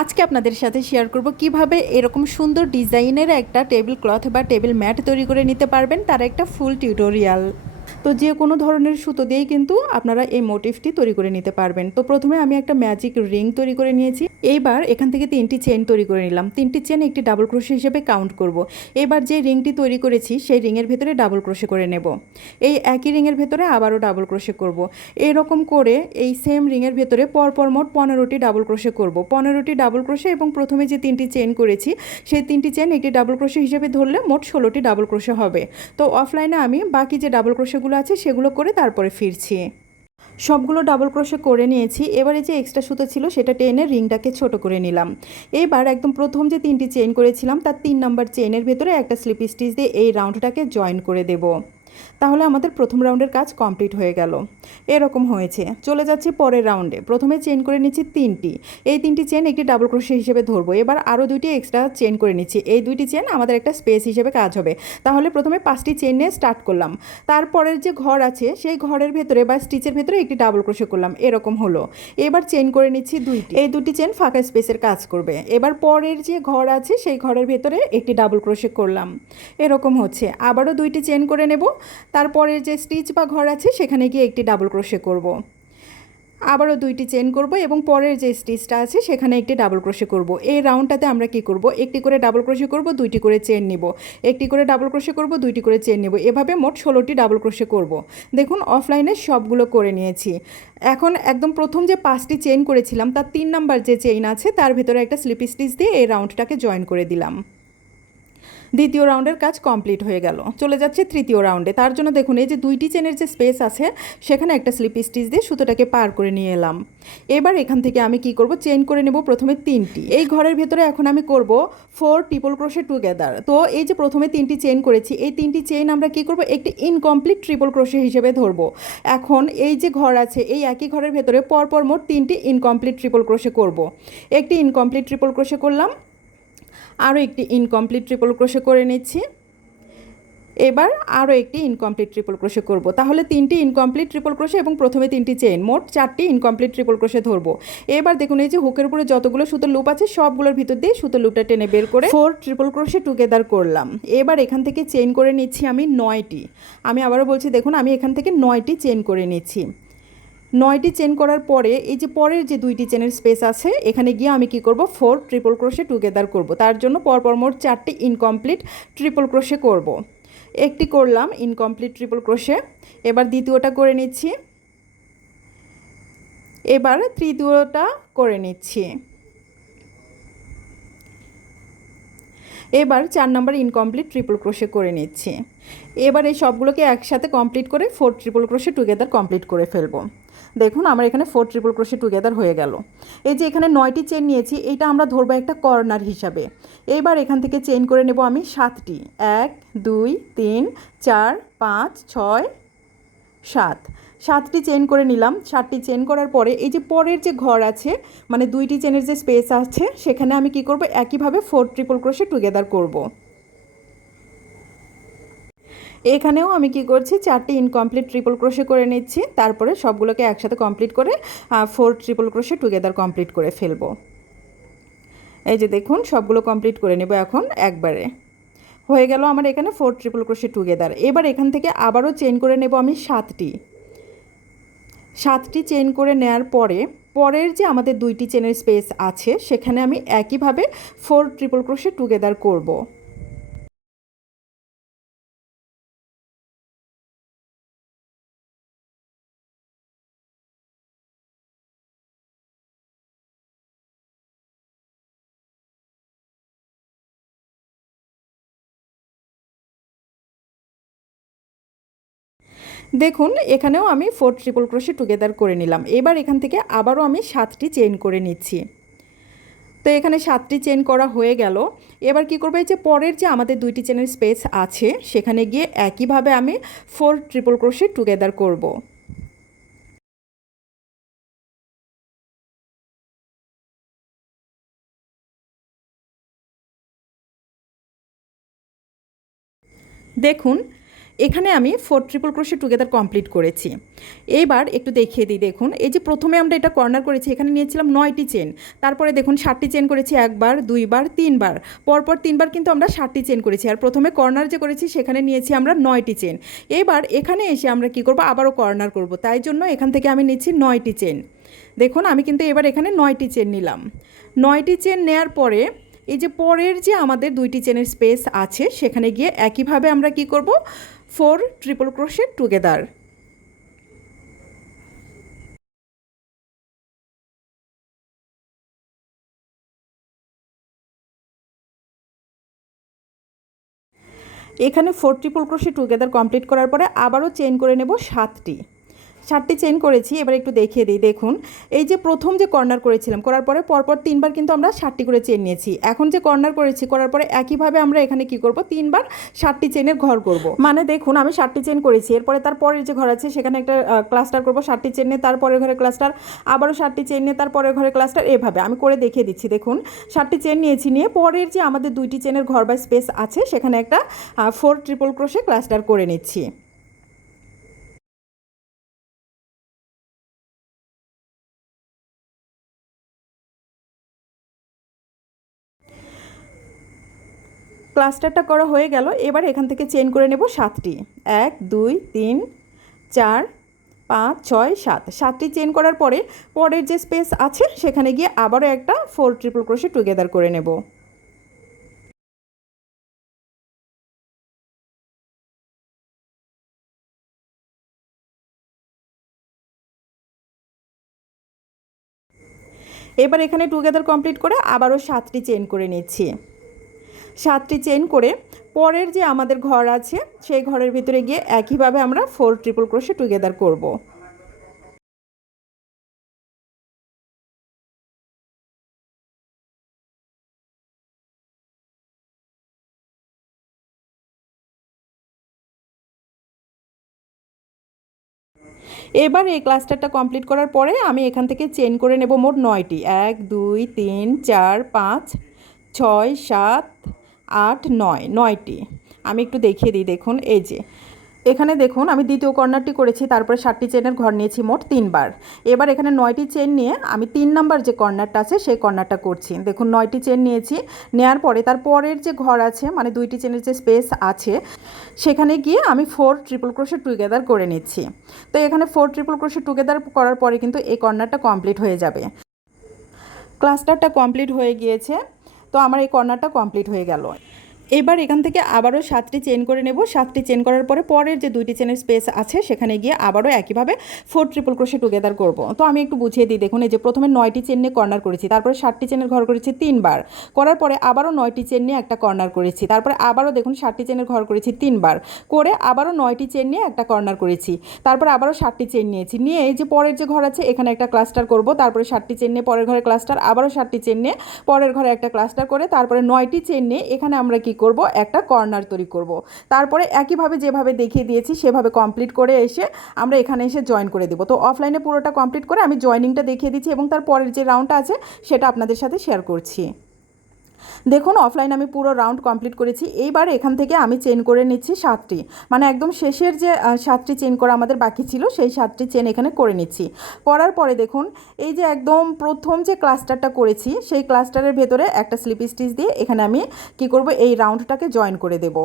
আজকে আপনাদের সাথে শেয়ার করব কিভাবে এরকম সুন্দর ডিজাইনের একটা টেবিল ক্লথ বা টেবিল ম্যাট তৈরি করে নিতে পারবেন, তার একটা ফুল টিউটোরিয়াল। তো যে কোনো ধরনের সুতো দিয়েই কিন্তু আপনারা এই মোটিভটি তৈরি করে নিতে পারবেন। তো প্রথমে আমি একটা ম্যাজিক রিং তৈরি করে নিয়েছি। এইবার এখান থেকে 3টি চেন তৈরি করে নিলাম। 3টি চেন একটি ডাবল ক্রোশে হিসেবে কাউন্ট করব। এবার যে রিংটি তৈরি করেছি সেই রিংয়ের ভেতরে ডাবল ক্রোশে করে নেব। এই একই রিংয়ের ভেতরে আবারও ডাবল ক্রোশে করব। এরকম করে এই সেম রিংয়ের ভেতরে পরপর মোট 15টি ডাবল ক্রোশে করব। 15টি ডাবল ক্রোশে এবং প্রথমে যে 3টি চেন করেছি সেই 3টি চেন একটি ডাবল ক্রোশে হিসেবে ধরলে মোট 16টি ডাবল ক্রোশে হবে। তো অফলাইনে আমি বাকি যে ডাবল ক্রোশেগুলো আছে সেগুলো করে তারপরে ফিরছি। সবগুলো ডাবল ক্রোশে করে নিয়েছি। এবারে যে এক্সট্রা সুতো ছিল সেটা টেনে রিংটাকে ছোট করে নিলাম। এবার একদম প্রথম যে 3টি চেন করেছিলাম তার 3 নাম্বার চেনের ভেতরে একটা স্লিপ স্টিচ দিয়ে এই রাউন্ডটাকে জয়েন করে দেব। তাহলে আমাদের প্রথম রাউন্ডের কাজ কমপ্লিট হয়ে গেল। এরকম হয়েছে। চলে যাচ্ছি পরের রাউন্ডে। প্রথমে চেন করে নিচ্ছি 3টি। এই 3টি চেন একটি ডাবল ক্রোশে হিসেবে ধরবো। এবার আরও 2টি এক্সট্রা চেন করে নিচ্ছি। এই 2টি চেন আমাদের একটা স্পেস হিসেবে কাজ হবে। তাহলে প্রথমে 5টি চেন নিয়ে স্টার্ট করলাম। তারপরের যে ঘর আছে সেই ঘরের ভেতরে বা স্টিচের ভেতরে একটি ডাবল ক্রোশে করলাম। এরকম হলো। এবার চেন করে নিচ্ছি 2টি। এই 2টি চেন ফাঁকা স্পেসের কাজ করবে। এবার পরের যে ঘর আছে সেই ঘরের ভেতরে একটি ডাবল ক্রোশে করলাম। এরকম হচ্ছে। আবারও 2টি চেন করে নেব। তারপরের যে স্টিচ বা ঘর আছে সেখানে গিয়ে একটি ডাবল ক্রোশে করব। আবারও 2টি চেন করব এবং পরের যে স্টিচটা আছে সেখানে একটি ডাবল ক্রোশে করব। এই রাউন্ডটাতে আমরা কি করব, একটি করে ডাবল ক্রোশে করব, 2টি করে চেন নিব, একটি করে ডাবল ক্রোশে করব, 2টি করে চেন নেব, এভাবে মোট 16টি ডাবল ক্রোশে করব। দেখুন অফলাইনে সবগুলো করে নিয়েছি। এখন একদম প্রথম যে 5টি চেন করেছিলাম তার 3 নাম্বার যে চেইন আছে তার ভেতরে একটা স্লিপ স্টিচ দিয়ে এই রাউন্ডটাকে জয়েন করে দিলাম। দ্বিতীয় রাউন্ডের কাজ কমপ্লিট হয়ে গেল। চলে যাচ্ছে তৃতীয় রাউন্ডে। তার জন্য দেখুন এই যে 2টি চেনের যে স্পেস আছে সেখানে একটা স্লিপ স্টিচ দিয়ে সুতোটাকে পার করে নিয়ে এলাম। এবার এখান থেকে আমি কি করব, চেন করে নেব প্রথমে 3টি। এই ঘরের ভেতরে এখন আমি করব 4 ট্রিপল ক্রোশে টুগেদার। তো এই যে প্রথমে 3টি চেন করেছি এই 3টি চেন আমরা কি করব, একটি ইনকমপ্লিট ট্রিপল ক্রোশে হিসেবে ধরব। এখন এই যে ঘর আছে এই একই ঘরের ভেতরে পরপর মোট 3টি ইনকমপ্লিট ট্রিপল ক্রোশে করব। একটি ইনকমপ্লিট ট্রিপল ক্রোশে করলাম, আরও একটি ইনকমপ্লিট ট্রিপল ক্রোশে করে নিচ্ছি। এবার আরও একটি ইনকমপ্লিট ট্রিপল ক্রোশে করব। তাহলে 3টি ইনকমপ্লিট ট্রিপল ক্রোশে এবং প্রথমে 3টি চেন, মোট 4টি ইনকমপ্লিট ট্রিপল ক্রোশে ধরবো। এবার দেখুন এই যে হুকের উপরে যতগুলো সুতো লুপ আছে সবগুলোর ভিতর দিয়ে সুতো লুপটা টেনে বের করে 4 ট্রিপল ক্রোশে টুগেদার করলাম। এবার এখান থেকে চেন করে নিচ্ছি আমি 9টি। আমি আবারও বলছি, দেখুন আমি এখান থেকে 9টি চেন করে নিচ্ছি। 9টি চেন করার পরে এই যে পরের যে 2টি চেনের স্পেস আছে এখানে গিয়ে আমি কি করব, 4 ট্রিপল ক্রোশে টুগেদার করব। তার জন্য পরপর মোট 4টি ইনকমপ্লিট ট্রিপল ক্রোশে করব। একটি করলাম ইনকমপ্লিট ট্রিপল ক্রোশে। এবার দ্বিতীয়টা করে নিচ্ছি। এবার তৃতীয়টা করে নিচ্ছি। এবার 4 নাম্বার ইনকমপ্লিট ট্রিপল ক্রোশে করে নিচ্ছি। এবার এই সবগুলোকে একসাথে কমপ্লিট করে 4 ট্রিপল ক্রোশে টুগেদার কমপ্লিট করে ফেলবো। দেখুন আমার এখানে 4 ট্রিপল ক্রোশে টুগেদার হয়ে গেল। এই যে এখানে 9টি চেন নিয়েছি, এইটা আমরা ধরবো একটা কর্নার হিসাবে। এবার এখান থেকে চেন করে নেব আমি 7টি। 1 2 3 4 5 6 7, 7টি চেন করে নিলাম। 7টি চেন করার পরে এই যে পরের যে ঘর আছে মানে 2টি চেনের যে স্পেস আছে সেখানে আমি কি করব, একইভাবে 4 ট্রিপল ক্রোশে টুগেদার করব। এখানেও আমি কি করছি, 4টি ইনকমপ্লিট ট্রিপল ক্রোশে করে নিচ্ছি। তারপরে সবগুলোকে একসাথে কমপ্লিট করে 4 ট্রিপল ক্রোশে টুগেদার কমপ্লিট করে ফেলবো। এই যে দেখুন সবগুলো কমপ্লিট করে নেব এখন একবারে। হয়ে গেল আমার এখানে 4 ট্রিপল ক্রোশে টুগেদার। এবার এখান থেকে আবারও চেন করে নেব আমি 7টি। 7টি চেন করে নেওয়ার পরে পরের যে আমাদের 2টি চেনের স্পেস আছে সেখানে আমি একইভাবে 4 ট্রিপল ক্রোশে টুগেদার করব। দেখুন এখানেও আমি 4 ট্রিপল ক্রোশে টুগেদার করে নিলাম। এবার এখান থেকে আবারও আমি 7টি চেন করে নিচ্ছি। তো এখানে 7টি চেন করা হয়ে গেল। এবার কি করব, এই যে পরের যে আমাদের 2টি চেনের স্পেস আছে সেখানে গিয়ে একইভাবে আমি 4 ট্রিপল ক্রোশে টুগেদার করব। দেখুন এখানে আমি 4 ট্রিপল ক্রোশে টুগেদার কমপ্লিট করেছি। এইবার একটু দেখিয়ে দিই, দেখুন এই যে প্রথমে আমরা এটা কর্নার করেছি, এখানে নিয়েছিলাম 9টি চেন, তারপরে দেখুন 7টি চেন করেছি, একবার, দুইবার, তিনবার, পরপর তিনবার কিন্তু আমরা 7টি চেন করেছি। আর প্রথমে কর্নার যে করেছি সেখানে নিয়েছি আমরা 9টি চেন। এবার এখানে এসে আমরা কি করব, আবারও কর্নার করব, তাই জন্য এখান থেকে আমি নিচ্ছি 9টি চেন। দেখুন আমি কিন্তু এবার এখানে 9টি চেন নিলাম। 9টি চেন নেয়ার পরে এই যে পরের যে আমাদের 2টি চেনের স্পেস আছে সেখানে গিয়ে একইভাবে আমরা কি করব, 4 ট্রিপল ক্রোশেট টুগেদার। এখানে 4 ট্রিপল ক্রোশে টুগেদার কমপ্লিট করার পরে আবারও চেইন করে নেব 7টি চেইন করেছি। এবার একটু দেখিয়ে দিই, দেখুন এই যে প্রথম যে কর্নার করেছিলাম, করার পরে পরপর তিনবার কিন্তু আমরা 7টি করে চেইন নিয়েছি। এখন যে কর্নার করেছি, করার পরে একইভাবে আমরা এখানে কি করব, তিনবার 7টি চেইনের ঘর করব। মানে দেখুন আমি 7টি চেইন করেছি, এরপরে তারপরের যে ঘর আছে সেখানে একটা ক্লাস্টার করব, 7টি চেইন নিয়ে তারপরের ঘরে ক্লাস্টার, আবারও 7টি চেইন নিয়ে তারপরের ঘরে ক্লাস্টার, এভাবে আমি করে দেখিয়ে দিচ্ছি। দেখুন 7টি চেইন নিয়েছি, নিয়ে পরের যে আমাদের 2টি চেইনের ঘর বা স্পেস আছে সেখানে একটা 4 ট্রিপল ক্রোশে ক্লাস্টার করে নিচ্ছি। ক্লাস্টারটা করা হয়ে গেল। এবার এখান থেকে চেইন করে নেব 7টি, 1 2 3 4 5 6 7, 7টি চেইন করার পরে পরের যে স্পেস আছে সেখানে গিয়ে আবারও একটা 4 ট্রিপল ক্রোশে টুগেদার করে নেব। এবার এখানে টুগেদার কমপ্লিট করে আবারও 7টি চেইন করে নিচ্ছি। 7টি চেইন করে পরের যে আমাদের ঘর আছে সেই ঘরের ভিতরে গিয়ে একইভাবে আমরা 4 ট্রিপল ক্রোশে টুগেদার করব। এবার এই ক্লাস্টারটা কমপ্লিট করার পরে আমি এখান থেকে চেইন করে নেব মোট 9টি, 1 2 3 4 5 6 7 8 9, 9টি। আমি একটু দেখিয়ে দিই, দেখুন এই যে এখানে দেখুন আমি দ্বিতীয় কর্নারটি করেছি, তারপরে 7টি চেনের ঘর নিয়েছি মোট 3বার। এবার এখানে 9টি চেন নিয়ে আমি 3 নাম্বার যে কর্নারটা আছে সেই কর্নারটা করছি। দেখুন 9টি চেন নিয়েছি, নেওয়ার পরে তার পরের যে ঘর আছে মানে 2টি চেনের যে স্পেস আছে সেখানে গিয়ে আমি 4 ট্রিপল ক্রোশে টুগেদার করে নিচ্ছি। তো এখানে 4 ট্রিপল ক্রোশে টুগেদার করার পরে কিন্তু এই কর্নারটা কমপ্লিট হয়ে যাবে। ক্লাস্টারটা কমপ্লিট হয়ে গিয়েছে, তো আমার এই কর্নারটা কমপ্লিট হয়ে গেল। এবার এখান থেকে আবারও 7টি চেন করে নেব। 7টি চেন করার পরে পরের যে 2টি চেনের স্পেস আছে সেখানে গিয়ে আবারও একইভাবে 4 ট্রিপল ক্রোশে টুগেদার করব। তো আমি একটু বুঝিয়ে দিই, দেখুন এই যে প্রথমে 9টি চেন নিয়ে কর্নার করেছি, তারপরে 7টি চেনের ঘর করেছি 3বার, করার পরে আবারও 9টি চেন নিয়ে একটা কর্নার করেছি, তারপরে আবারও দেখুন 7টি চেনের ঘর করেছি 3বার, করে আবারও 9টি চেন নিয়ে একটা কর্নার করেছি, তারপরে আবারও 7টি চেন নিয়েছি, নিয়ে এই যে পরের যে ঘর আছে এখানে একটা ক্লাস্টার করব, তারপরে 7টি চেন নিয়ে পরের ঘরে ক্লাস্টার, আবারও 7টি চেন নিয়ে পরের ঘরে একটা ক্লাস্টার করে তারপরে 9টি চেন নিয়ে এখানে আমরা কি করব, একটা কর্নার তৈরি করব। তারপরে একইভাবে যেভাবে দেখিয়ে দিয়েছি সেভাবে কমপ্লিট করে এসে আমরা এখানে এসে জয়েন করে দেব। তো অফলাইনে পুরোটা কমপ্লিট করে আমি জয়েনিংটা দেখিয়ে দিচ্ছি এবং তার পরের যে রাউন্ডটা আছে সেটা আপনাদের সাথে শেয়ার করছি। দেখুন অফলাইন আমি পুরো রাউন্ড কমপ্লিট করেছি। এইবার এখান থেকে আমি চেন করে নিচ্ছি 7টি, মানে একদম শেষের যে 7টি চেন করা আমাদের বাকি ছিল সেই 7টি চেন এখানে করে নিচ্ছি। করার পরে দেখুন এই যে একদম প্রথম যে ক্লাস্টারটা করেছি সেই ক্লাস্টারের ভেতরে একটা স্লিপ স্টিচ দিয়ে এখানে আমি কি করব, এই রাউন্ডটাকে জয়েন করে দেব।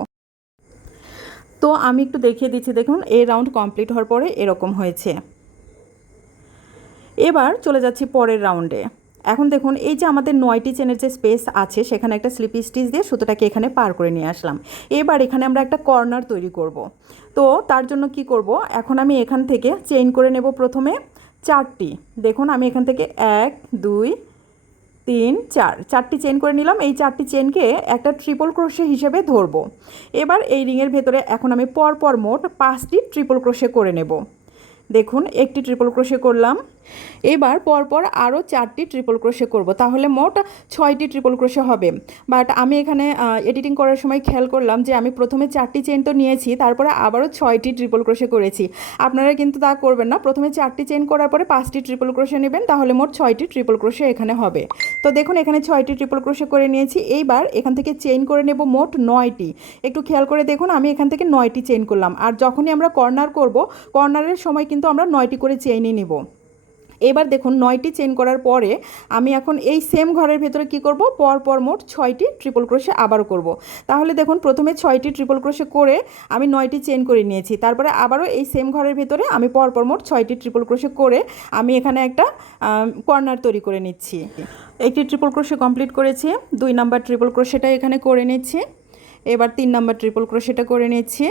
তো আমি একটু দেখিয়ে দিচ্ছি, দেখুন এই রাউন্ড কমপ্লিট হওয়ার পরে এরকম হয়েছে। এবার চলে যাচ্ছি পরের রাউন্ডে। এখন দেখুন এই যে আমাদের 9টি চেনের যে স্পেস আছে সেখানে একটা স্লিপ স্টিচ দিয়ে সুতোটাকে এখানে পার করে নিয়ে আসলাম। এবার এখানে আমরা একটা কর্নার তৈরি করব। তো তার জন্য কি করব, এখন আমি এখান থেকে চেইন করে নেব প্রথমে 4টি। দেখুন আমি এখান থেকে 1 2 3 4, 4টি চেন করে নিলাম। এই 4টি চেনকে একটা ট্রিপল ক্রোশে হিসেবে ধরবো। এবার এই রিংয়ের ভেতরে এখন আমি পরপর মোট 5টি ট্রিপল ক্রোশে করে নেব। দেখুন একটি ট্রিপল ক্রোশে করলাম, এবার পরপর আরও 4টি ট্রিপল ক্রোশে করব, তাহলে মোট 6টি ট্রিপল ক্রোশে হবে। বাট আমি এখানে এডিটিং করার সময় খেয়াল করলাম যে আমি প্রথমে 4টি চেন তো নিয়েছি, তারপরে আবারও 6টি ট্রিপল ক্রোশে করেছি। আপনারা কিন্তু তা করবেন না, প্রথমে 4টি চেন করার পরে 5টি ট্রিপল ক্রোশে নেবেন, তাহলে মোট 6টি ট্রিপল ক্রোশে এখানে হবে। তো দেখুন এখানে 6টি ট্রিপল ক্রোশে করে নিয়েছি। এইবার এখান থেকে চেইন করে নেব মোট 9টি। একটু খেয়াল করে দেখুন আমি এখান থেকে 9টি চেইন করলাম, আর যখনই আমরা কর্নার করব, কর্নারের সময় কিন্তু আমরা 9টি করে চেইনই নেব। এবার দেখুন 9টি চেন করার পরে আমি এখন এই সেম ঘরের ভেতরে কি করব, পরপর মোট 6টি ট্রিপল ক্রোশে আবারও করব। তাহলে দেখুন প্রথমে 6টি ট্রিপল ক্রোশে করে আমি 9টি চেন করে নিয়েছি, তারপরে আবারও এই সেম ঘরের ভেতরে আমি পরপর মোট 6টি ট্রিপল ক্রোশে করে আমি এখানে একটা কর্নার তৈরি করে নিচ্ছি। একটি ট্রিপল ক্রোশে কমপ্লিট করেছি, 2 নাম্বার ট্রিপল ক্রোশেটা এখানে করে নিচ্ছি। এবার 3 নাম্বার ট্রিপল ক্রোশেটা করে নিচ্ছি,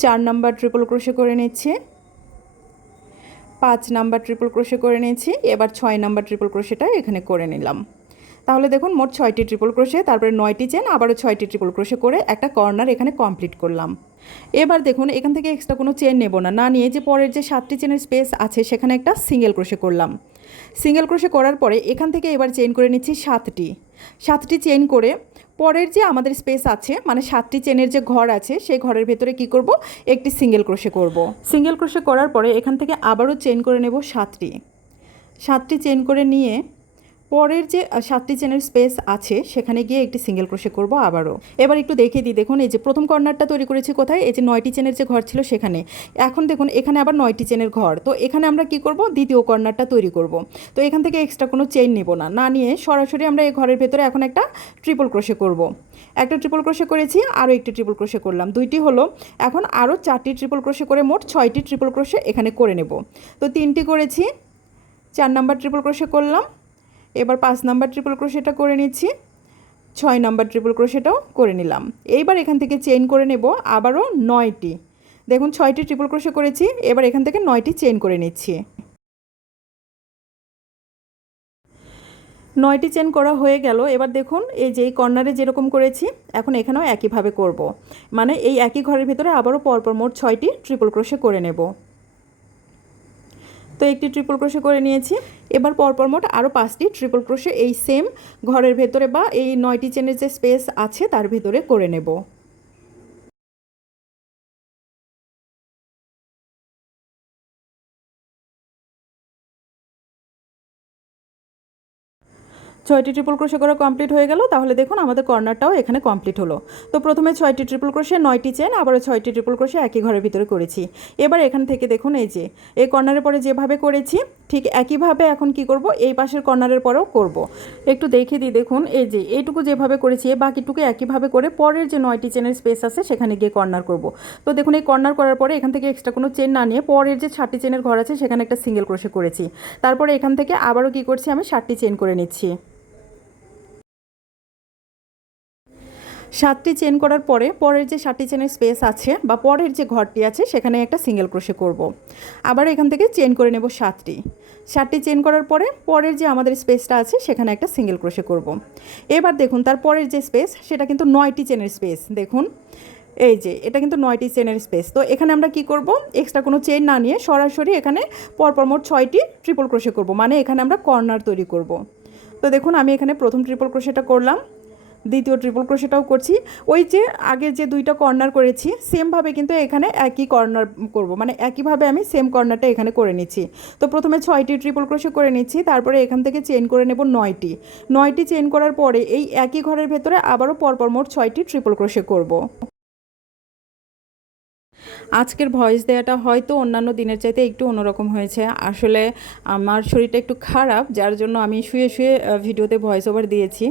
4 নাম্বার ট্রিপল ক্রোশে করে নিচ্ছি, 5 নাম্বার ট্রিপল ক্রোশে করে নিয়েছি। এবার 6 নাম্বার ট্রিপল ক্রোশেটা এখানে করে নিলাম। তাহলে দেখুন মোট 6টি ট্রিপল ক্রোশে, তারপরে 9টি চেন, আবারও 6টি ট্রিপল ক্রোশে করে একটা কর্নার এখানে কমপ্লিট করলাম। এবার দেখুন এখান থেকে এক্সট্রা কোনো চেন নেব না, না নিয়ে যে পরের যে 7টি চেনের স্পেস আছে সেখানে একটা সিঙ্গেল ক্রোশে করলাম। সিঙ্গেল ক্রোশে করার পরে এখান থেকে এবার চেন করে নিচ্ছি 7টি চেন করে পরের যে আমাদের স্পেস আছে, মানে 7টি চেনের যে ঘর আছে সেই ঘরের ভেতরে কি করব, একটি সিঙ্গেল ক্রোশে করব। সিঙ্গেল ক্রোশে করার পরে এখান থেকে আবারও চেন করে নেব 7টি চেন করে নিয়ে পরের যে 7টি চেনের স্পেস আছে সেখানে গিয়ে একটি সিঙ্গেল ক্রোশে করব আবারও। এবার একটু দেখিয়ে দিই, দেখুন এই যে প্রথম কর্নারটা তৈরি করেছি কোথায়, এই যে 9টি চেনের যে ঘর ছিল সেখানে। এখন দেখুন এখানে আবার 9টি চেনের ঘর, তো এখানে আমরা কি করব, দ্বিতীয় কর্নারটা তৈরি করব। তো এখান থেকে এক্সট্রা কোনো চেইন নেব না, না নিয়ে সরাসরি আমরা এই ঘরের ভেতরে এখন একটা ট্রিপল ক্রোশে করব। একটা ট্রিপল ক্রোশে করেছি, আরও একটি ট্রিপল ক্রোশে করলাম, 2টি হলো। এখন আরও 4টি ট্রিপল ক্রোশে করে মোট 6টি ট্রিপল ক্রোশে এখানে করে নেব। তো 3টি করেছি, 4 নাম্বার ট্রিপল ক্রোশে করলাম। এবার 5 নাম্বার ট্রিপল ক্রোশেটা করে নিচ্ছি, 6 নাম্বার ট্রিপল ক্রোশেটাও করে নিলাম। এইবার এখান থেকে চেইন করে নেব আবারও 9টি। দেখুন 6টি ট্রিপল ক্রোশে করেছি, এবার এখান থেকে 9টি চেইন করে নিচ্ছি। 9টি চেন করা হয়ে গেল। এবার দেখুন এই যে এই কর্নারে যেরকম করেছি এখন এখানেও একইভাবে করব, মানে এই একই ঘরের ভিতরে আবারও পরপর মোট 6টি ট্রিপল ক্রোশে করে নেব। তো একটি ট্রিপল ক্রোশে করে নিয়েছি। এবার পরপর মোট আরও 5টি ট্রিপল ক্রোশে এই সেম ঘরের ভেতরে বা এই 9টি চেনের যে স্পেস আছে তার ভেতরে করে নেব। ছয়টি ট্রিপল ক্রোশে করা কমপ্লিট হয়ে গেল। তাহলে দেখুন আমাদের কর্নারটাও এখানে কমপ্লিট হলো। তো প্রথমে 6টি ট্রিপল ক্রোশে 9টি চেন, আবারও 6টি ট্রিপল ক্রোশে একই ঘরের ভিতরে করেছি। এবার এখান থেকে দেখুন এই যে এই কর্নারের পরে যেভাবে করেছি ঠিক একইভাবে এখন কি করব, এই পাশের কর্নারের পরেও করব। একটু দেখে দিই, দেখুন এই যে এইটুকু যেভাবে করেছি বাকিটুকু একইভাবে করে পরের যে 9টি চেনের স্পেস আছে সেখানে গিয়ে কর্নার করব। তো দেখুন এই কর্নার করার পরে এখান থেকে এক্সট্রা কোনো চেন না নিয়ে পরের যে 7টি চেনের ঘর আছে সেখানে একটা সিঙ্গেল ক্রোশে করেছি। তারপরে এখান থেকে আবারও কি করছি, আমি 7টি চেন করে নিচ্ছি। 7টি চেন করার পরে পরের যে 7টি চেনের স্পেস আছে বা পরের যে ঘরটি আছে সেখানে একটা সিঙ্গেল ক্রোশে করব। আবার এখান থেকে চেন করে নেব 7টি চেন করার পরে পরের যে আমাদের স্পেসটা আছে সেখানে একটা সিঙ্গেল ক্রোশে করব। এবার দেখুন তার পরের যে স্পেস সেটা কিন্তু 9টি চেনের স্পেস। দেখুন এই যে এটা কিন্তু 9টি চেনের স্পেস। তো এখানে আমরা কি করব, এক্সট্রা কোনো চেন না নিয়ে সরাসরি এখানে পরপর মোট 6টি ট্রিপল ক্রোশে করব, মানে এখানে আমরা কর্নার তৈরি করব। তো দেখুন আমি এখানে প্রথম ট্রিপল ক্রোশেটা করলাম, দ্বিতীয় ট্রিপল ক্রোশেটাও করছি। ওই যে আগে যে 2টা কর্নার করেছি সেমভাবে কিন্তু এখানে একই কর্নার করব, মানে একইভাবে আমি সেম কর্নারটা এখানে করে নিচ্ছি। তো প্রথমে 6টি ট্রিপল ক্রোশে করে নিচ্ছি, তারপরে এখান থেকে চেন করে নেব 9টি চেন করার পরে এই একই ঘরের ভেতরে আবারও পরপর মোট 6টি ট্রিপল ক্রোশে করব। আজকের ভয়েস দেওয়াটা হয়তো অন্যান্য দিনের চাইতে একটু অন্যরকম হয়েছে। আসলে আমার শরীরটা একটু খারাপ, যার জন্য আমি শুয়ে শুয়ে ভিডিওতে ভয়েস ওভার দিয়েছি,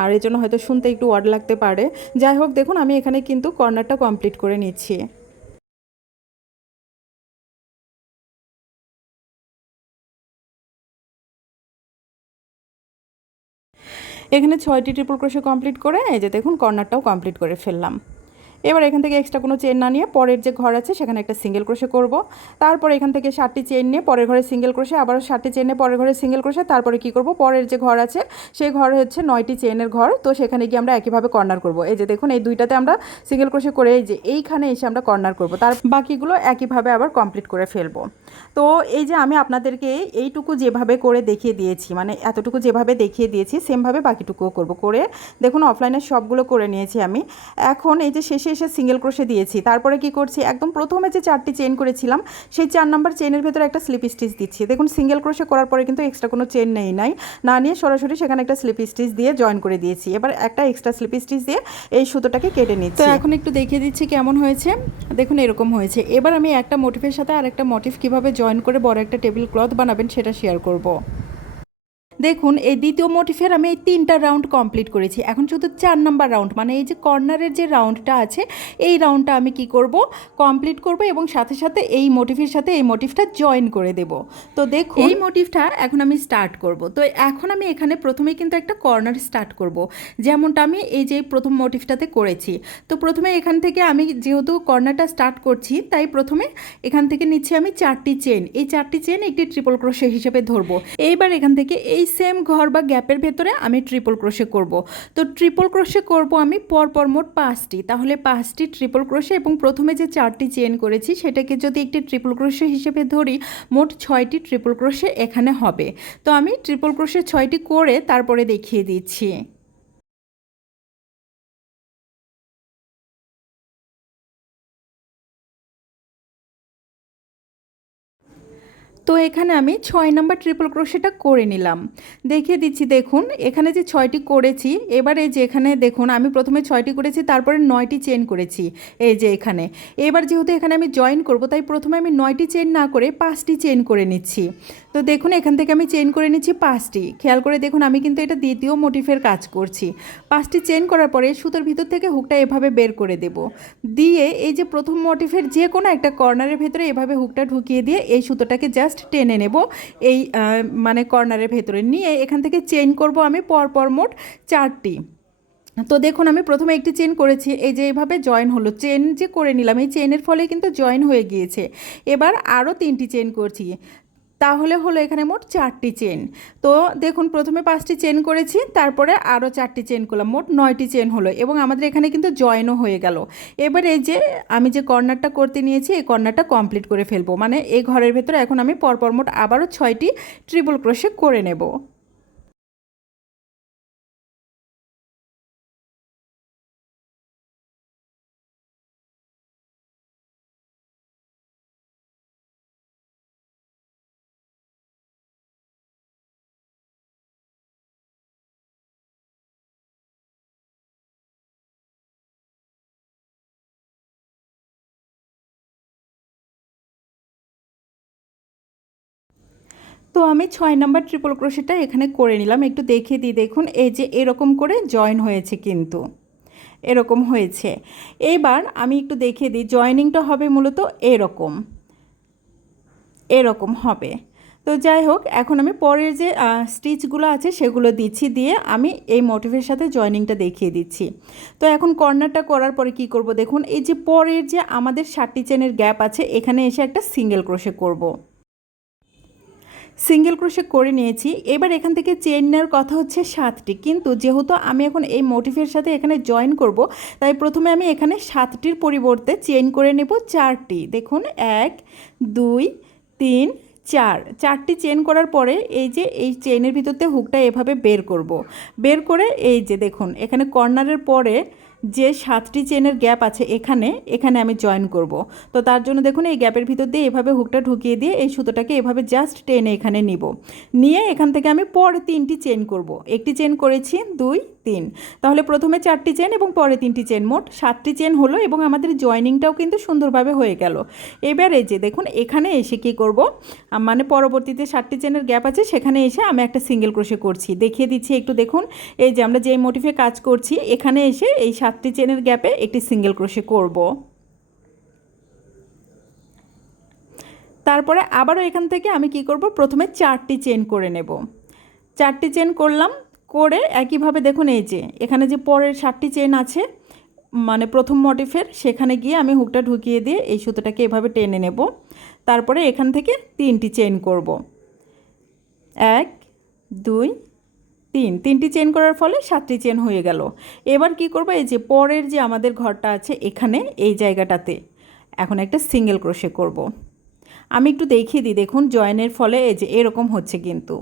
আর এর জন্য হয়তো শুনতে একটু ওয়ার্ড লাগতে পারে। যাই হোক দেখুন আমি এখানে কিন্তু কর্নারটা কমপ্লিট করে নিচ্ছি। এখানে 6টি ট্রিপল ক্রোশে কমপ্লিট করে এই যে দেখুন কর্নারটাও কমপ্লিট করে ফেললাম। এবার এখান থেকে এক্সট্রা কোনো চেন না নিয়ে পরের যে ঘর আছে সেখানে একটা সিঙ্গেল ক্রোশে করব। তারপরে এখান থেকে 7টি চেন নিয়ে পরের ঘরে সিঙ্গেল ক্রোশে, আবারও 7টি চেন নিয়ে পরের ঘরে সিঙ্গেল ক্রোশে। তারপরে কি করব, পরের যে ঘর আছে সেই ঘরে হচ্ছে 9টি চেনের ঘর, তো সেখানে গিয়ে আমরা একইভাবে কর্নার করব। এই যে দেখুন এই দুইটাতে আমরা সিঙ্গেল ক্রোশে করে এই যে এইখানে এসে আমরা কর্নার করব, তার বাকিগুলো একইভাবে আবার কমপ্লিট করে ফেলবো। তো এই যে আমি আপনাদেরকে এইটুকু যেভাবে করে দেখিয়ে দিয়েছি, মানে এতটুকু যেভাবে দেখিয়ে দিয়েছি সেমভাবে বাকিটুকুও করব। করে দেখুন অফলাইনে সবগুলো করে নিয়েছি আমি। এখন এই যে শেষে এসে সিঙ্গেল ক্রোশে দিয়েছি, তারপরে কি করছি, একদম প্রথমে যে 4টি চেন করেছিলাম সেই 4 নাম্বার চেনের ভেতরে একটা স্লিপ স্টিচ দিচ্ছি। দেখুন সিঙ্গেল ক্রোশে করার পরে কিন্তু এক্সট্রা কোনো চেন না নিয়ে সরাসরি সেখানে একটা স্লিপ স্টিচ দিয়ে জয়েন করে দিয়েছি। এবার একটা এক্সট্রা স্লিপ স্টিচ দিয়ে এই সুতোটাকে কেটে নিচ্ছি। তো এখন একটু দেখিয়ে দিচ্ছি কেমন হয়েছে। দেখুন এরকম হয়েছে। এবার আমি একটা মোটিফের সাথে আরেকটা মোটিফ কীভাবে জয়েন করে বড় একটা টেবিল ক্লথ বানাবেন সেটা শেয়ার করব। দেখুন এই দ্বিতীয় মোটিফের আমি এই 3টা রাউন্ড কমপ্লিট করেছি। এখন শুধু 4 নাম্বার রাউন্ড, মানে এই যে কর্নারের যে রাউন্ডটা আছে এই রাউন্ডটা আমি কি করব, কমপ্লিট করব এবং সাথে সাথে এই মোটিফের সাথে এই মোটিফটা জয়েন করে দেব। তো দেখুন এই মোটিফটা এখন আমি স্টার্ট করব। তো এখন আমি এখানে প্রথমে কিন্তু একটা কর্নার স্টার্ট করব, যেমনটা আমি এই যে প্রথম মোটিফটাতে করেছি। তো প্রথমে এখান থেকে আমি যেহেতু কর্নারটা স্টার্ট করছি তাই প্রথমে এখান থেকে নিচ্ছি আমি 4টি চেন। এই 4টি চেন একটি ট্রিপল ক্রোশে হিসেবে ধরবো। এইবার এখান থেকে এই সেম ঘর বা গ্যাপের ভেতরে আমি ট্রিপল ক্রোশে করব। তো ট্রিপল ক্রোশে করব আমি পরপর মোট 5টি, তাহলে 5টি ট্রিপল ক্রোশে এবং প্রথমে যে 4টি চেন করেছি সেটাকে যদি একটি ট্রিপল ক্রোশে হিসেবে ধরি মোট 6টি ট্রিপল ক্রোশে এখানে হবে। তো আমি ট্রিপল ক্রোশে 6টি করে তারপরে দেখিয়ে দিচ্ছি। তো এখানে আমি 6 নাম্বার ট্রিপল ক্রোশেটা করে নিলাম, দেখিয়ে দিচ্ছি। দেখুন এখানে যে 6টি করেছি, এবারে যে এখানে দেখুন আমি প্রথমে 6টি করেছি, তারপরে 9টি চেন করেছি এই যে এখানে। এবার যেহেতু এখানে আমি জয়েন করব তাই প্রথমে আমি 9টি চেন না করে 5টি চেন করে নিচ্ছি। তো দেখুন এখান থেকে আমি চেন করে নিচ্ছি 5টি। খেয়াল করে দেখুন আমি কিন্তু এটা দ্বিতীয় মোটিফের কাজ করছি। 5টি চেন করার পরে সুতোর ভিতর থেকে হুকটা এভাবে বের করে দেব, দিয়ে এই যে প্রথম মোটিফের যে কোনো একটা কর্নারের ভেতরে এভাবে হুকটা ঢুকিয়ে দিয়ে এই সুতোটাকে জাস্ট টেনে নেব এই মানে কর্নারের ভেতরে নিয়ে এখান থেকে চেন করব আমি পরপর মোট 4টি। তো দেখুন আমি প্রথমে একটি চেন করেছি, এই যে এইভাবে জয়েন হলো, চেন যে করে নিলাম এই চেনের ফলে কিন্তু জয়েন হয়ে গিয়েছে। এবার আরও 3টি চেন করছি, তাহলে হলো এখানে মোট 4টি চেন। তো দেখুন প্রথমে 5টি চেন করেছি, তারপরে আরও 4টি চেন করলাম, মোট 9টি চেন হলো এবং আমাদের এখানে কিন্তু জয়েনও হয়ে গেল। এবার এই যে আমি যে কর্নারটা করতে নিয়েছি এই কর্নারটা কমপ্লিট করে ফেলবো, মানে এই ঘরের ভেতরে এখন আমি পরপর মোট আবারও 6টি ট্রিপল ক্রোশে করে নেব। তো আমি 6 নাম্বার ট্রিপল ক্রোশেটা এখানে করে নিলাম, একটু দেখিয়ে দিই। দেখুন এই যে এরকম করে জয়েন হয়েছে, কিন্তু এরকম হয়েছে। এবার আমি একটু দেখিয়ে দিই, জয়েনিংটা হবে মূলত এরকম এরকম হবে। তো যাই হোক এখন আমি পরের যে স্টিচগুলো আছে সেগুলো দিচ্ছি, দিয়ে আমি এই মোটিভের সাথে জয়েনিংটা দেখিয়ে দিচ্ছি। তো এখন কর্নারটা করার পরে কি করব, দেখুন এই যে পরের যে আমাদের 7টি চেনের গ্যাপ আছে এখানে এসে একটা সিঙ্গেল ক্রোশে করব। সিঙ্গেল ক্রোশে করে নিয়েছি। এবার এখান থেকে চেন নেওয়ার কথা হচ্ছে 7টি, কিন্তু যেহেতু আমি এখন এই মোটিফের সাথে এখানে জয়েন করব তাই প্রথমে আমি এখানে 7টির পরিবর্তে চেন করে নেব 4টি। দেখুন 1 2 3 4টি চেন করার পরে এই যে এই চেনের ভিতরতে হুকটা এভাবে বের করব। বের করে এই যে দেখুন এখানে কর্নারের পরে যে 7টি চেনের গ্যাপ আছে এখানে আমি জয়েন করব। তো তার জন্য দেখুন এই গ্যাপের ভিতর দিয়ে এভাবে হুকটা ঢুকিয়ে দিয়ে এই সুতোটাকে এভাবে জাস্ট টেনে এখানে নিব, নিয়ে এখান থেকে আমি পরে 3টি চেন করব। একটি চেন করেছি 2 3, তাহলে প্রথমে 4টি চেন এবং পরে 3টি চেন, মোট 7টি চেন হলো এবং আমাদের জয়েনিংটাও কিন্তু সুন্দরভাবে হয়ে গেল। এবার এই যে দেখুন এখানে এসে কি করব, মানে পরবর্তীতে 7টি চেনের গ্যাপ আছে সেখানে এসে আমি একটা সিঙ্গেল ক্রোশে করছি, দেখিয়ে দিচ্ছি একটু দেখুন। এই যে আমরা যে মোটিফে কাজ করছি এখানে এসে এই 7টি চেনের গ্যাপে একটি সিঙ্গেল ক্রোশে করব। তারপরে আবারও এখান থেকে আমি কি করব, প্রথমে 4টি চেন করে নেব। 4টি চেন করলাম, করে একইভাবে দেখুন এই যে এখানে যে পরের 7টি চেন আছে মানে প্রথম মোটিফের সেখানে গিয়ে আমি হুকটা ঢুকিয়ে দিয়ে এই সুতোটাকে এভাবে টেনে নেব। তারপরে এখান থেকে 3টি চেইন করব, 1 2 3, 3টি চেইন করার ফলে 7টি চেইন হয়ে গেল। এবার কি করব, এই যে পরের যে আমাদের ঘরটা আছে এখানে এই জায়গাটাতে এখন একটা সিঙ্গেল ক্রোশে করব। আমি একটু দেখিয়ে দিই, দেখুন জয়েনের ফলে এই যে এরকম হচ্ছে কিন্তু।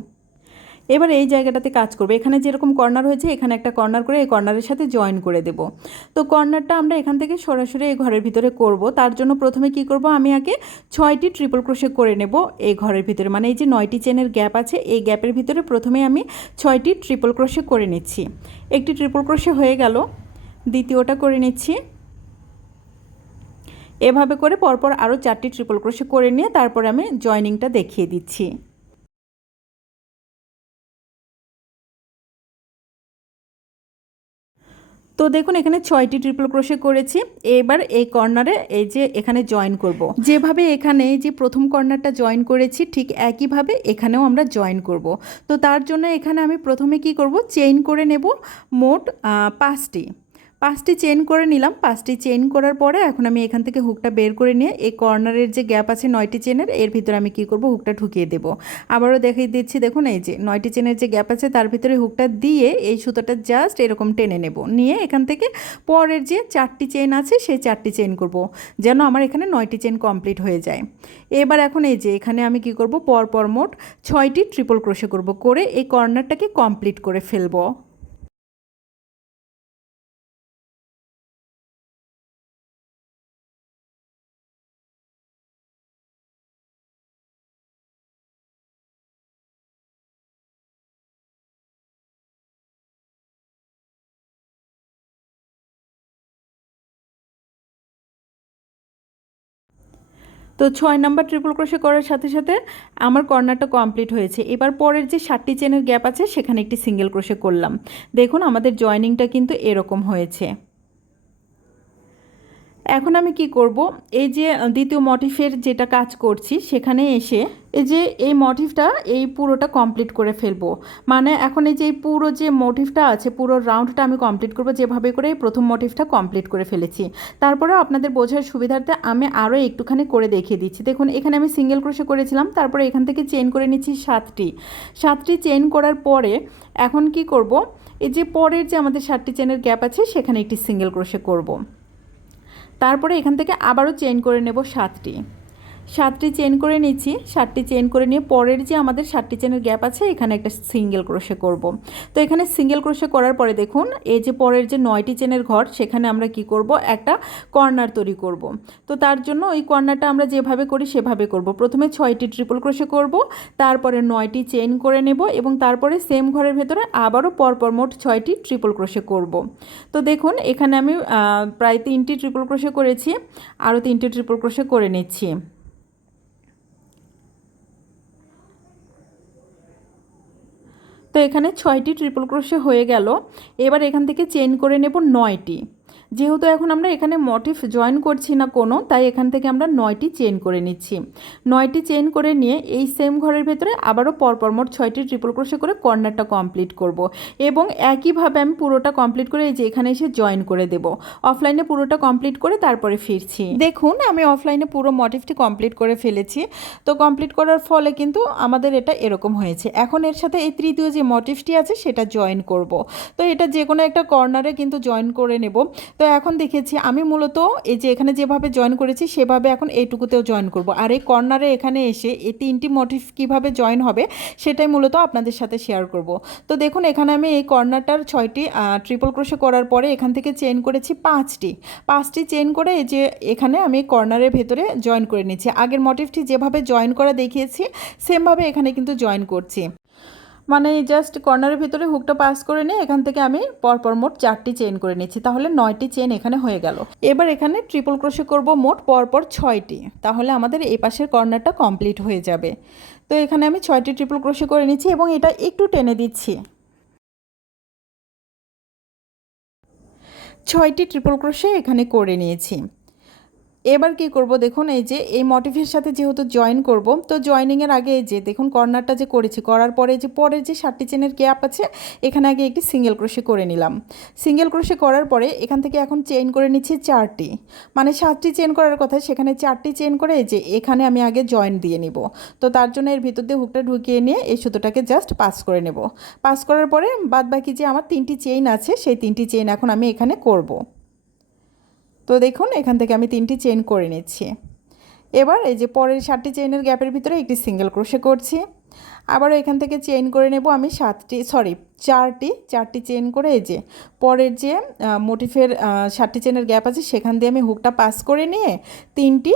এবার এই জায়গাটাতে কাজ করবে, এখানে যেরকম কর্নার হয়েছে এখানে একটা কর্নার করে এই কর্নারের সাথে জয়েন করে দেব। তো কর্নারটা আমরা এখান থেকে সরাসরি এই ঘরের ভিতরে করব। তার জন্য প্রথমে কি করব, আমি আগে 6টি ট্রিপল ক্রোশে করে নেব এই ঘরের ভিতরে, মানে এই যে 9টি চেনের গ্যাপ আছে এই গ্যাপের ভিতরে প্রথমে আমি 6টি ট্রিপল ক্রোশে করে নিচ্ছি। একটি ট্রিপল ক্রোশে হয়ে গেল, দ্বিতীয়টা করে নিচ্ছি। এভাবে করে পরপর আরও 4টি ট্রিপল ক্রোশে করে নিয়ে তারপর আমি জয়েনিংটা দেখিয়ে দিচ্ছি। তো দেখুন এখানে 6টি ট্রিপল ক্রোশে করেছি। এবার এই কর্নারে এই যে এখানে জয়েন করব, যেভাবে এখানে যে প্রথম কর্নারটা জয়েন করেছি ঠিক একইভাবে এখানেও আমরা জয়েন করব। তো তার জন্য এখানে আমি প্রথমে কি করব, চেইন করে নেব মোট 5টি চেইন করে নিলাম। 5টি চেইন করার পরে এখন আমি এখান থেকে হুকটা বের করে নিয়ে এই কর্নারের যে গ্যাপ আছে 9টি চেনের এর ভিতরে আমি কি করব, হুকটা ঢুকিয়ে দেব। আবারও দেখিয়ে দিচ্ছি, দেখুন এই যে 9টি চেনের যে গ্যাপ আছে তার ভিতরে হুকটা দিয়ে এই সুতোটা জাস্ট এরকম টেনে নেব, নিয়ে এখান থেকে পরের যে 4টি চেইন আছে সেই 4টি চেইন করব, যেন আমার এখানে 9টি চেইন কমপ্লিট হয়ে যায়। এবার এখন এই যে এখানে আমি কি করব, পরপর মোট 6টি ট্রিপল ক্রোশে করব, করে এই কর্নারটাকে কমপ্লিট করে ফেলবো। তো 6 নাম্বার ট্রিপল ক্রোশে করার সাথে সাথে আমার কর্নারটা কমপ্লিট হয়েছে। এবার পরের যে 7টি চেনের গ্যাপ আছে সেখানে একটি সিঙ্গেল ক্রোশে করলাম। দেখুন আমাদের জয়েনিংটা কিন্তু এরকম হয়েছে। এখন আমি কি করব, এই যে দ্বিতীয় মোটিফের যেটা কাজ করছি সেখানে এসে এই যে এই মোটিফটা এই পুরোটা কমপ্লিট করে ফেলবো। মানে এখন এই যে পুরো যে মোটিফটা আছে পুরো রাউন্ডটা আমি কমপ্লিট করব, যেভাবে করে এই প্রথম মোটিফটা কমপ্লিট করে ফেলেছি। তারপরেও আপনাদের বোঝার সুবিধার্থে আমি আরও একটুখানি করে দেখিয়ে দিচ্ছি। দেখুন এখানে আমি সিঙ্গেল ক্রোশে করেছিলাম, তারপরে এখান থেকে চেইন করে নিচ্ছি 7টি চেইন করার পরে এখন কি করব, এই যে পরের যে আমাদের 7টি চেনের গ্যাপ আছে সেখানে একটি সিঙ্গেল ক্রোশে করব। তারপরে এখান থেকে আবারও চেইন করে নেব 7টি চেইন করে নিচ্ছি। 7টি চেইন করে নিয়ে পরের যে আমাদের 7টি চেনের গ্যাপ আছে এখানে একটা সিঙ্গেল ক্রোশে করব। তো এখানে সিঙ্গেল ক্রোশে করার পরে দেখুন এই যে পরের যে 9টি চেনের ঘর সেখানে আমরা কি করব, একটা কর্নার তৈরি করব। তো তার জন্য ওই কর্নারটা আমরা যেভাবে করি সেভাবে করব। প্রথমে 6টি ট্রিপল ক্রোশে করব, তারপরে 9টি চেইন করে নেব এবং তারপরে সেম ঘরের ভেতরে আবারও পরপর মোট 6টি ট্রিপল ক্রোশে করব। তো দেখুন এখানে আমি প্রায় 3টি ট্রিপল ক্রোশে করেছি, আরও 3টি ট্রিপল ক্রোশে করে নিচ্ছি। তো এখানে 6টি ট্রিপল ক্রোশে হয়ে গেল। এবার এখান থেকে চেইন করে নেব 9টি। যেহেতু এখন আমরা এখানে মোটিফ জয়েন করছি না কোনো, তাই এখান থেকে আমরা 9টি চেইন করে নিচ্ছি। 9টি চেইন করে নিয়ে এই সেম ঘরের ভেতরে আবারও পরপর মোট 6টি ট্রিপল ক্রোশে করে কর্নারটা কমপ্লিট করব এবং একইভাবে আমি পুরোটা কমপ্লিট করে এই যে এখানে এসে জয়েন করে দেব। অফলাইনে পুরোটা কমপ্লিট করে তারপরে ফিরছি। দেখুন আমি অফলাইনে পুরো মোটিফটি কমপ্লিট করে ফেলেছি। তো কমপ্লিট করার ফলে কিন্তু আমাদের এটা এরকম হয়েছে। এখন এর সাথে এই তৃতীয় যে মোটিফটি আছে সেটা জয়েন করব। তো এটা যে কোনো একটা কর্নারে কিন্তু জয়েন করে নেব। তো এখন দেখেছি আমি মূলত এই যে এখানে যেভাবে জয়েন করেছি সেভাবে এখন এইটুকুতেও জয়েন করব। আর এই কর্নারে এখানে এসে এই 3টি মোটিফ কিভাবে জয়েন হবে সেটাই মূলত আপনাদের সাথে শেয়ার করব। তো দেখুন এখানে আমি এই কর্নারটার 6টি ট্রিপল ক্রোশে করার পরে এখান থেকে চেইন করেছি 5টি চেইন করে এই যে এখানে আমি কর্নারের ভেতরে জয়েন করে নিচ্ছি। আগের মোটিফটি যেভাবে জয়েন করা দেখিয়েছি সেমভাবে এখানে কিন্তু জয়েন করছি। মানে জাস্ট কর্নারের ভিতরে হুকটা পাস করে নিয়ে এখান থেকে আমি পরপর মোট 4টি চেইন করে নিচ্ছি, তাহলে 9টি চেইন এখানে হয়ে গেল। এবার এখানে ট্রিপল ক্রোশে করব মোট পরপর 6টি, তাহলে আমাদের এই পাশের কর্নারটা কমপ্লিট হয়ে যাবে। তো এখানে আমি 6টি ট্রিপল ক্রোশে করে নিচ্ছি এবং এটা একটু টেনে দিচ্ছি। 6টি ট্রিপল ক্রোশে এখানে করে নিয়েছি। এবার কি করব দেখুন, এই যে এই মোটিফের সাথে যেহেতু জয়েন করব, তো জয়েনিংয়ের আগে এই যে দেখুন কর্নারটা যে করেছি, করার পরে যে পরের যে 7টি চেনের গ্যাপ আছে এখানে আগে একটি সিঙ্গেল ক্রোশে করে নিলাম। সিঙ্গেল ক্রোশে করার পরে এখান থেকে এখন চেইন করে নিচ্ছি 4টি, মানে 7টি চেন করার কথা, সেখানে 4টি চেন করে এই যে এখানে আমি আগে জয়েন দিয়ে নিব। তো তার জন্য এর ভিতর দিয়ে হুকটা ঢুকিয়ে নিয়ে এই সুতোটাকে জাস্ট পাস করে নেব। পাস করার পরে বাদ বাকি যে আমার 3টি চেইন আছে সেই 3টি চেইন এখন আমি এখানে করব। তো দেখুন এখান থেকে আমি 3টি চেইন করে নিচ্ছি। এবার এই যে পরের 7টি চেইনের গ্যাপের ভিতরে একটি সিঙ্গেল ক্রোশে করছি। আবারও এখান থেকে চেইন করে নেব আমি 4টি চেইন করে এই যে পরের যে মোটিফের 7টি চেইনের গ্যাপ আছে সেখান দিয়ে আমি হুকটা পাস করে নিয়ে 3টি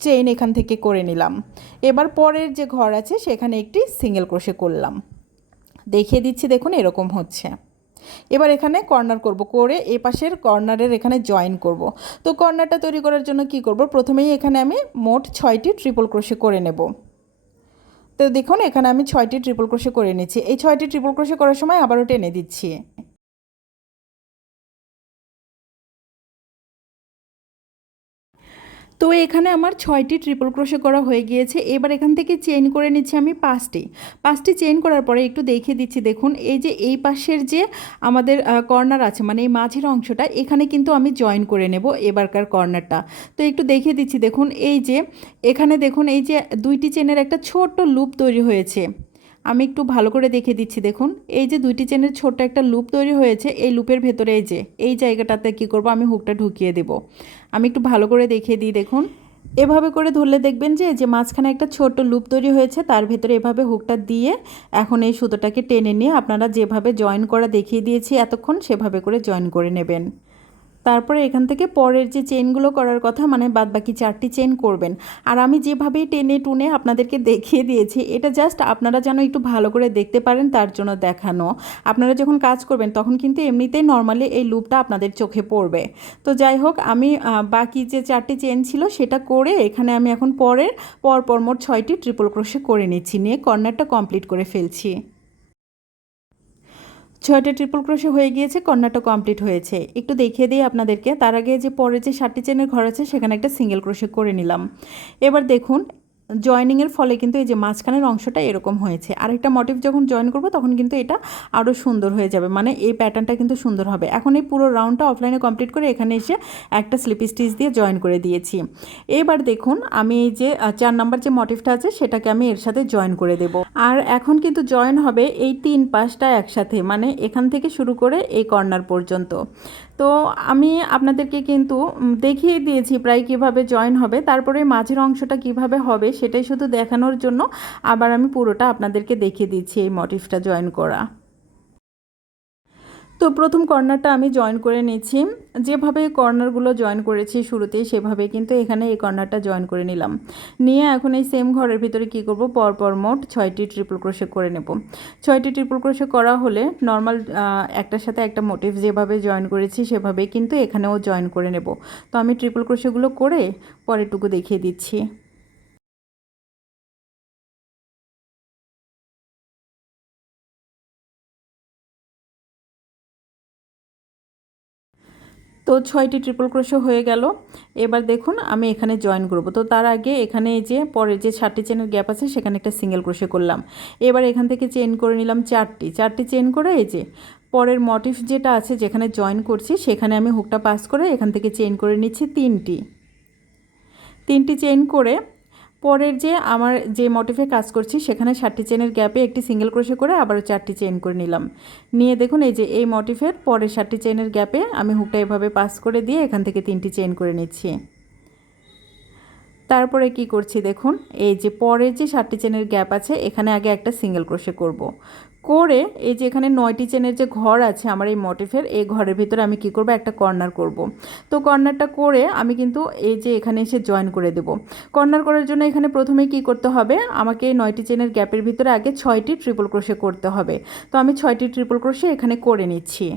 চেইন এখান থেকে করে নিলাম। এবার পরের যে ঘর আছে সেখানে একটি সিঙ্গেল ক্রোশে করলাম। দেখিয়ে দিচ্ছি দেখুন এরকম হচ্ছে। এবার এখানে কর্নার করব, করে এই পাশের কর্নারের এখানে জয়েন করব। তো কর্নারটা তৈরি করার জন্য কি করব, প্রথমেই এখানে আমি মোট 6টি ট্রিপল ক্রোশে করে নেব। তো দেখুন এখানে আমি 6টি ট্রিপল ক্রোশে করে নিচ্ছি। এই 6টি ট্রিপল ক্রোশে করার সময় আবারও টেনে দিচ্ছি। তো এখানে আমার 6টি ট্রিপল ক্রোশে করা হয়ে গিয়েছে। এবার এখান থেকে চেইন করে নিচ্ছি আমি 5টি চেইন করার পরে একটু দেখিয়ে দিচ্ছি দেখুন, এই যে এই পাশের যে আমাদের কর্নার আছে, মানে এই মাঝের অংশটা, এখানে কিন্তু আমি জয়েন করে নেব এবারকার কর্নারটা। তো একটু দেখিয়ে দিচ্ছি দেখুন, এই যে এখানে দেখুন এই যে 2টি চেনের একটা ছোট্ট লুপ তৈরি হয়েছে। আমি একটু ভালো করে দেখিয়ে দিচ্ছি দেখুন, এই যে 2টি চেনের ছোট্ট একটা লুপ তৈরি হয়েছে, এই লুপের ভেতরে এই যে এই জায়গাটাতে কি করব, আমি হুকটা ঢুকিয়ে দেব। আমি একটু ভালো করে দেখিয়ে দিই দেখুন, এভাবে করে ধরলে দেখবেন যে মাঝখানে একটা ছোট্ট লুপ তৈরি হয়েছে, তার ভেতরে এভাবে হুকটা দিয়ে এখন এই সুতোটাকে টেনে নিয়ে আপনারা যেভাবে জয়েন করা দেখিয়ে দিয়েছি এতক্ষণ সেভাবে করে জয়েন করে নেবেন। তারপরে এখান থেকে পরের যে চেনগুলো করার কথা, মানে বাদবাকি 4টি চেন করবেন। আর আমি যেভাবেই টেনে টুনে আপনাদেরকে দেখিয়ে দিয়েছি, এটা জাস্ট আপনারা যেন একটু ভালো করে দেখতে পারেন তার জন্য দেখানো। আপনারা যখন কাজ করবেন তখন কিন্তু এমনিতেই নর্মালি এই লুপটা আপনাদের চোখে পড়বে। তো যাই হোক, আমি বাকি যে 4টি চেন ছিল সেটা করে এখানে আমি এখন পরপর মোট 6টি ট্রিপল ক্রোশে করে নিচ্ছি, নিয়ে কর্নারটা কমপ্লিট করে ফেলছি। 6টা ট্রিপল ক্রোশে হয়ে গিয়েছে, কর্নারটা কমপ্লিট হয়েছে। একটু দেখিয়ে দিই আপনাদেরকে, তার আগে যে পরে যে 7টি চেনের ঘর আছে সেখানে একটা সিঙ্গেল ক্রোশে করে নিলাম। এবার দেখুন জয়েনিংয়ের ফলে কিন্তু এই যে মাঝখানের অংশটা এরকম হয়েছে। আরেকটা মোটিভ যখন জয়েন করব তখন কিন্তু এটা আরও সুন্দর হয়ে যাবে, মানে এই প্যাটার্নটা কিন্তু সুন্দর হবে। এখন এই পুরো রাউন্ডটা অফলাইনে কমপ্লিট করে এখানে এসে একটা স্লিপ স্টিচ দিয়ে জয়েন করে দিয়েছি। এবার দেখুন আমি এই যে 4 নাম্বার যে মোটিভটা আছে সেটাকে আমি এর সাথে জয়েন করে দেব। আর এখন কিন্তু জয়েন হবে এই 3 পাশটা একসাথে, মানে এখান থেকে শুরু করে এই কর্নার পর্যন্ত। তো আমি আপনাদেরকে কিন্তু দেখিয়ে দিয়েছি প্রায় কিভাবে জয়েন হবে, তারপরে মাঝের অংশটা কিভাবে হবে সেটাই শুধু দেখানোর জন্য আবার আমি পুরোটা আপনাদেরকে দেখিয়ে দিচ্ছি এই মোটিভটা জয়েন করা। তো প্রথম কর্নারটা আমি জয়েন করে নিচ্ছি, যেভাবে কর্নারগুলো জয়েন করেছি শুরুতেই সেভাবে কিন্তু এখানে এই কর্নারটা জয়েন করে নিলাম। নিয়ে এখন এই সেম ঘরের ভিতরে কি করব, পরপর মোট 6টি ট্রিপল ক্রোশে করে নেব। 6টি ট্রিপল ক্রোশে করা হলে নর্মাল একটার সাথে একটা মোটিভ যেভাবে জয়েন করেছি সেভাবে কিন্তু এখানেও জয়েন করে নেব। তো আমি ট্রিপল ক্রোশেগুলো করে পরেরটুকু দেখিয়ে দিচ্ছি। তো 6টি ট্রিপল ক্রোশে হয়ে গেল। এবার দেখুন আমি এখানে জয়েন করব। তো তার আগে এখানে এই যে পরের যে 7টি চেনের গ্যাপ আছে সেখানে একটা সিঙ্গেল ক্রোশে করলাম। এবার এখান থেকে চেন করে নিলাম 4টি চেন করে এই যে পরের মোটিভ যেটা আছে যেখানে জয়েন করছি সেখানে আমি হুকটা পাস করে এখান থেকে চেন করে নিচ্ছি 3টি চেন করে পরের যে আমার যে মোটিভে কাজ করছি সেখানে 7টি চেনের গ্যাপে একটি সিঙ্গেল ক্রোশে করে আবারও 4টি চেন করে নিলাম। নিয়ে দেখুন এই যে এই মোটিভের পরের 7টি চেনের গ্যাপে আমি হুকটা এভাবে পাস করে দিয়ে এখান থেকে 3টি চেন করে নিচ্ছি। তারপরে কি করছি দেখুন, এই যে পরের যে 7টি চেনের গ্যাপ আছে এখানে আগে একটা সিঙ্গেল ক্রোশে করব। করে এই যে এখানে 9টি চেনের যে ঘর আছে আমার এই মোটিভের, এই ঘরের ভিতরে আমি কি করব, একটা কর্নার করব। তো কর্নারটা করে আমি কিন্তু এই যে এখানে এসে জয়েন করে দেব। কর্নার করার জন্য এখানে প্রথমে কি করতে হবে, আমাকে এই 9টি চেনের গ্যাপের ভিতরে আগে 6টি ট্রিপল ক্রোশে করতে হবে। তো আমি 6টি ট্রিপল ক্রোশে এখানে করে নিচ্ছি।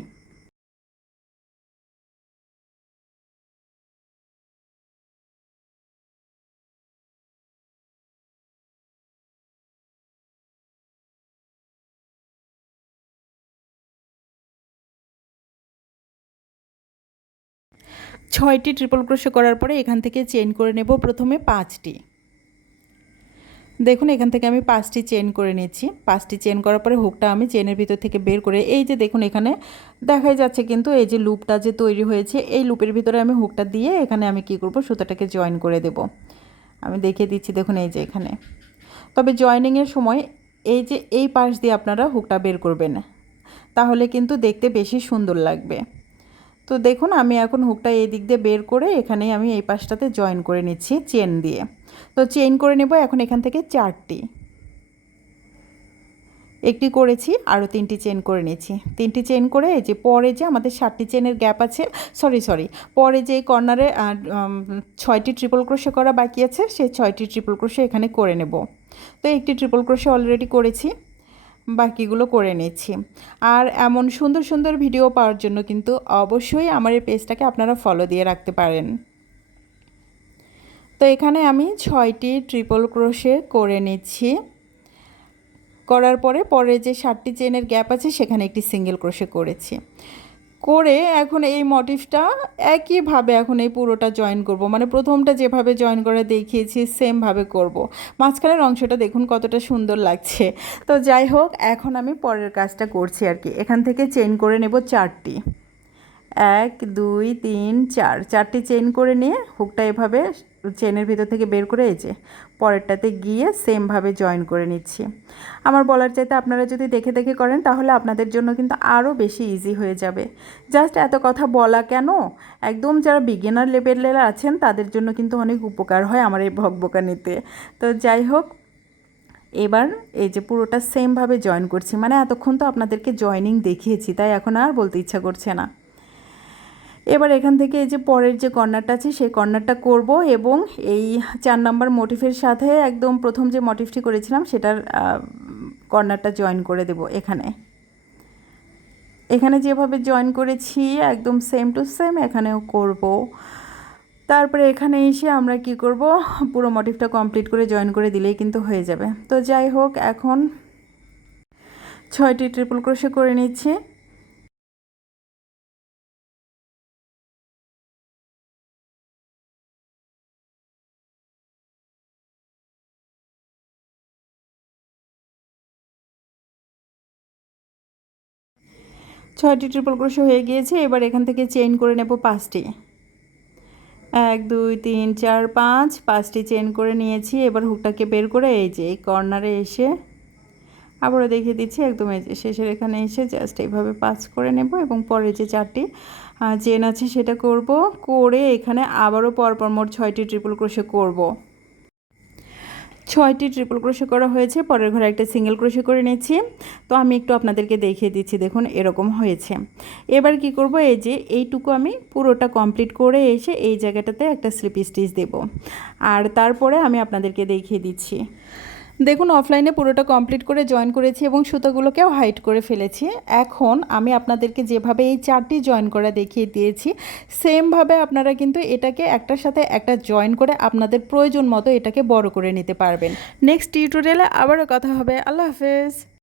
6টি ট্রিপল ক্রোশে করার পরে এখান থেকে চেইন করে নেব প্রথমে 5টি। দেখুন এখান থেকে আমি 5টি চেইন করে নিচ্ছি। 5টি চেইন করার পরে হুকটা আমি চেইনের ভিতর থেকে বের করে এই যে দেখুন এখানে দেখাই যাচ্ছে কিন্তু এই যে লুপটা যে তৈরি হয়েছে এই লুপের ভিতরে আমি হুকটা দিয়ে এখানে আমি কি করব সুতাটাকে জয়েন করে দেব। আমি দেখিয়ে দিচ্ছি দেখুন এই যে এখানে। তবে জয়েনিংয়ের সময় এই যে এই পাশ দিয়ে আপনারা হুকটা বের করবেন, তাহলে কিন্তু দেখতে বেশি সুন্দর লাগবে। তো দেখুন আমি এখন হুকটা এই দিক দিয়ে বের করে এখানে আমি এই পাশটাতে জয়েন করে নিচ্ছি চেন দিয়ে। তো চেইন করে নেব এখন এখান থেকে 4টি। একটি করেছি, আরও 3টি চেন করে নিচ্ছি। 3টি চেন করে এই যে পরে যে আমাদের 7টি চেনের গ্যাপ আছে, সরি পরে যে কর্নারে 6টি ট্রিপল ক্রোশে করা বাকি আছে সেই 6টি ট্রিপল ক্রোশে এখানে করে নেব। তো একটি ট্রিপল ক্রোশে অলরেডি করেছি, বাকিগুলো করে নিচ্ছি। আর এমন সুন্দর সুন্দর ভিডিও পাওয়ার জন্য কিন্তু অবশ্যই আমার এই পেজটাকে আপনারা ফলো দিয়ে রাখতে পারেন। তো এখানে আমি 6টি ট্রিপল ক্রোশে করে নিচ্ছি। করার পরে যে 7টি চেনের গ্যাপ আছে সেখানে একটি সিঙ্গেল ক্রোশে করেছি। করে এখন এই মোটিভটা একইভাবে এখন এই পুরোটা জয়েন করব, মানে প্রথমটা যেভাবে জয়েন করে দেখিয়েছি সেমভাবে করব। মাঝখানের অংশটা দেখুন কতটা সুন্দর লাগছে। তো যাই হোক এখন আমি পরের কাজটা করছি আর কি। এখান থেকে চেইন করে নেব 4টি, 1 2 3 4, 4টি চেইন করে নিয়ে হুকটা এভাবে চেনের ভিতর থেকে বের করে এই যে পরেরটাতে গিয়ে সেমভাবে জয়েন করে নিচ্ছি। আমার বলার চাইতে আপনারা যদি দেখে দেখে করেন তাহলে আপনাদের জন্য কিন্তু আরও বেশি ইজি হয়ে যাবে। জাস্ট এত কথা বলা কেন, একদম যারা বিগিনার লেভেলের আছেন তাদের জন্য কিন্তু অনেক উপকার হয় আমার এই বকবকানিতে। তো যাই হোক এবার এই যে পুরোটা সেমভাবে জয়েন করছি, মানে এতক্ষণ তো আপনাদেরকে জয়েনিং দেখিয়েছি তাই এখন আর বলতে ইচ্ছা করছে না। এবার এখান থেকে এই যে পরের যে কর্নারটা আছে সেই কর্নারটা করব এবং এই 4 নাম্বার মোটিভের সাথে একদম প্রথম যে মোটিভটি করেছিলাম সেটার কর্নারটা জয়েন করে দেব। এখানে যেভাবে জয়েন করেছি একদম সেম টু সেম এখানেও করব। তারপরে এখানে এসে আমরা কি করব, পুরো মোটিভটা কমপ্লিট করে জয়েন করে দিলেই কিন্তু হয়ে যাবে। তো যাই হোক এখন 6টি ট্রিপল ক্রোশে করে নিচ্ছি। ছয়টি ট্রিপল ক্রোশে হয়ে গিয়েছে। এবার এখান থেকে চেইন করে নেব 5টি, 1 2 3 4 5, 5টি চেইন করে নিয়েছি। এবার হুকটাকে বের করে এই যে এই কর্নারে এসে আবারও দেখিয়ে দিচ্ছি একদম এই যে শেষের এখানে এসে জাস্ট এইভাবে পাঁচ করে নেব এবং পরে যে 4টি চেন আছে সেটা করব, করে এখানে আবারও পরপর মোট 6টি ট্রিপল ক্রোশে করব। 6টি ট্রিপল ক্রোশে করা হয়েছে, পরের ঘরে একটা সিঙ্গেল ক্রোশে করে নিচ্ছি। তো আমি একটু আপনাদেরকে দেখিয়ে দিচ্ছি, দেখুন এরকম হয়েছে। এবার কি করব, এই যে এইটুকু আমি পুরোটা কমপ্লিট করে এসে এই জায়গাটাতে একটা স্লিপ স্টিচ দেব, আর তারপরে আমি আপনাদেরকে দেখিয়ে দিচ্ছি। দেখুন অফলাইনে পুরোটা কমপ্লিট করে জয়েন করেছি এবং সুতোগুলোকেও হাইড করে ফেলেছি। এখন আমি আপনাদেরকে যেভাবে এই 4টি জয়েন করা দেখিয়ে দিয়েছি সেমভাবে আপনারা কিন্তু এটাকে একটার সাথে একটা জয়েন করে আপনাদের প্রয়োজন মতো এটাকে বড় করে নিতে পারবেন। নেক্সট টিউটোরিয়ালে আবারও কথা হবে। আল্লাহ হাফেজ।